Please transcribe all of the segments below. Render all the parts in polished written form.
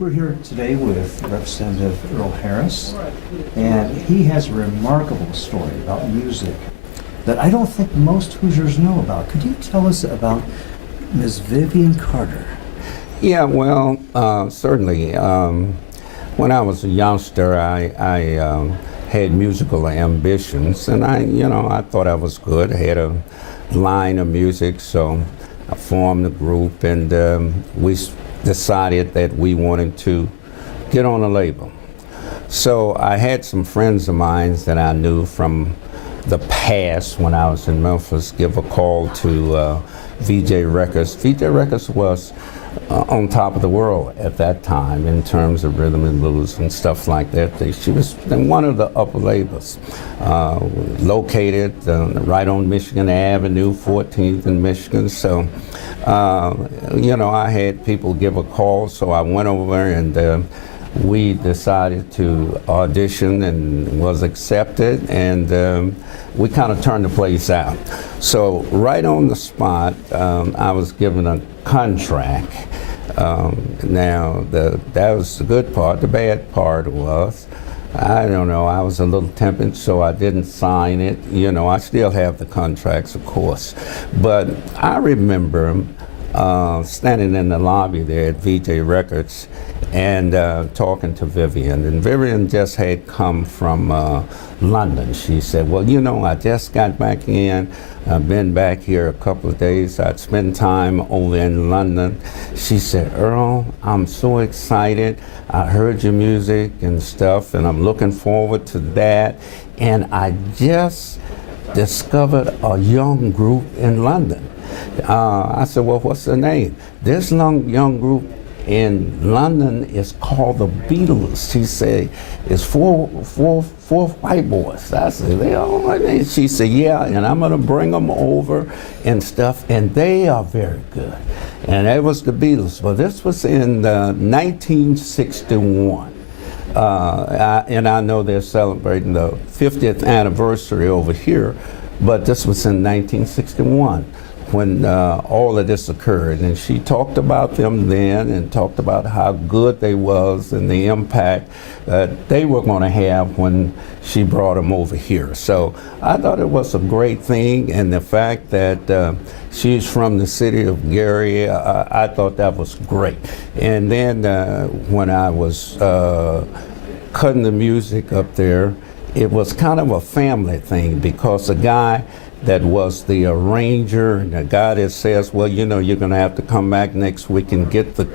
We're here today with Representative Earl Harris, and he has a remarkable story about music that I don't think most Hoosiers know about. Could you tell us about Ms. Vivian Carter? Yeah, well, certainly. When I was a youngster, I had musical ambitions, and I thought I was good. I had a line of music, so I formed a group, and we decided that we wanted to get on a label. So I had some friends of mine that I knew from the past when I was in Memphis give a call to Vee-Jay Records. Vee-Jay Records was on top of the world at that time in terms of rhythm and blues and stuff like that. She was in one of the upper labels, located right on Michigan Avenue, 14th in Michigan. So, I had people give a call, so I went over and we decided to audition and was accepted, and we kind of turned the place out. So right on the spot, I was given a contract. Now, that was the good part. The bad part was, I don't know, I was a little tempted, so I didn't sign it. I still have the contracts, of course. But I remember standing in the lobby there at Vee-Jay Records and talking to Vivian. And Vivian just had come from London. She said, well, I just got back in. I've been back here a couple of days. I'd spent time over in London. She said, Earl, I'm so excited. I heard your music and stuff, and I'm looking forward to that. And I just discovered a young group in London. I said, well, what's the name? This young group in London is called the Beatles. She said, it's four white boys. I said, they all my name. She said, yeah, and I'm gonna bring them over and stuff, and they are very good. And that was the Beatles. Well, this was in 1961. And I know they're celebrating the 50th anniversary over here, but this was in 1961. When all of this occurred, and she talked about them then and talked about how good they was and the impact they were going to have when she brought them over here. So I thought it was a great thing, and the fact that she's from the city of Gary, I thought that was great. And then when I was cutting the music up there, it was kind of a family thing, because the guy that was the arranger, and the guy that says, well, you're going to have to come back next week and get the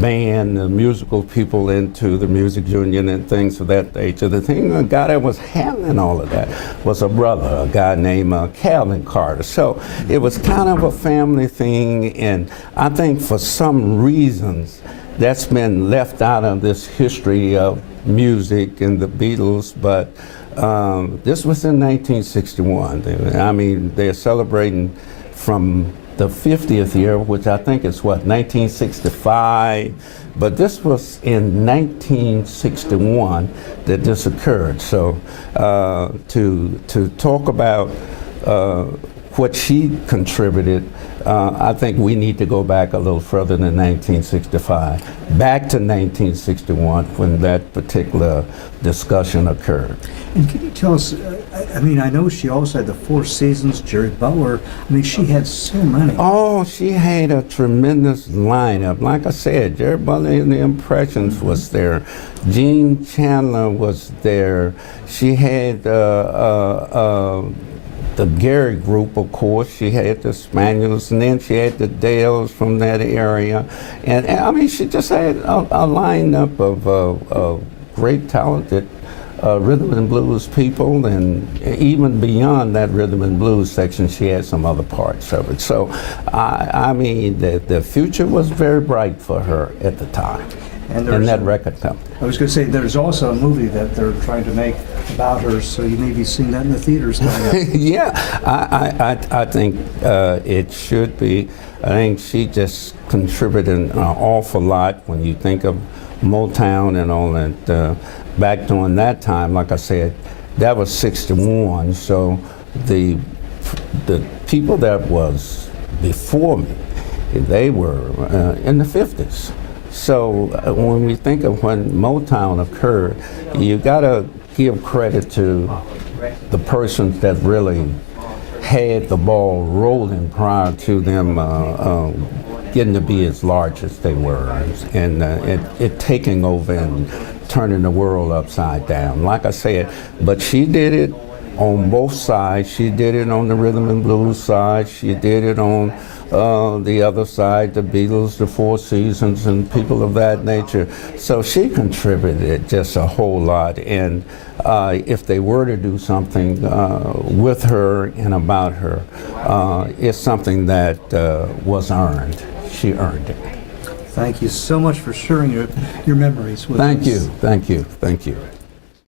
band, the musical people into the music union and things of that nature. The guy that was handling all of that was a brother, a guy named Calvin Carter. So it was kind of a family thing, and I think for some reasons that's been left out of this history of music and the Beatles, but this was in 1961. I mean, they're celebrating from the 50th year, which I think is what, 1965, but this was in 1961 that this occurred. So to talk about what she contributed, I think we need to go back a little further than 1965, back to 1961 when that particular discussion occurred. And can you tell us, I mean, I know she also had the Four Seasons, Jerry Butler. I mean, she had so many. Oh, she had a tremendous lineup. Like I said, Jerry Butler and the Impressions was there. Gene Chandler was there. She had the Gary group, of course. She had the Spaniels, and then she had the Dales from that area. And I mean, she just had a lineup of great talented rhythm and blues people, and even beyond that rhythm and blues section, she had some other parts of it. So, I mean, the future was very bright for her at the time. And that record company. I was going to say, there's also a movie that they're trying to make about her, so you may be seeing that in the theaters coming up. Yeah, I think it should be. I think she just contributed an awful lot when you think of Motown and all that. Back during that time, like I said, that was 61, so the people that was before me, they were in the 50s. So when we think of when Motown occurred, you gotta give credit to the persons that really had the ball rolling prior to them getting to be as large as they were, and it taking over and turning the world upside down. Like I said, but she did it on both sides. She did it on the rhythm and blues side. She did it on the other side, the Beatles, the Four Seasons, and people of that nature. So she contributed just a whole lot. And if they were to do something with her and about her, it's something that was earned. She earned it. Thank you so much for sharing your memories with us. Thank you, thank you, thank you.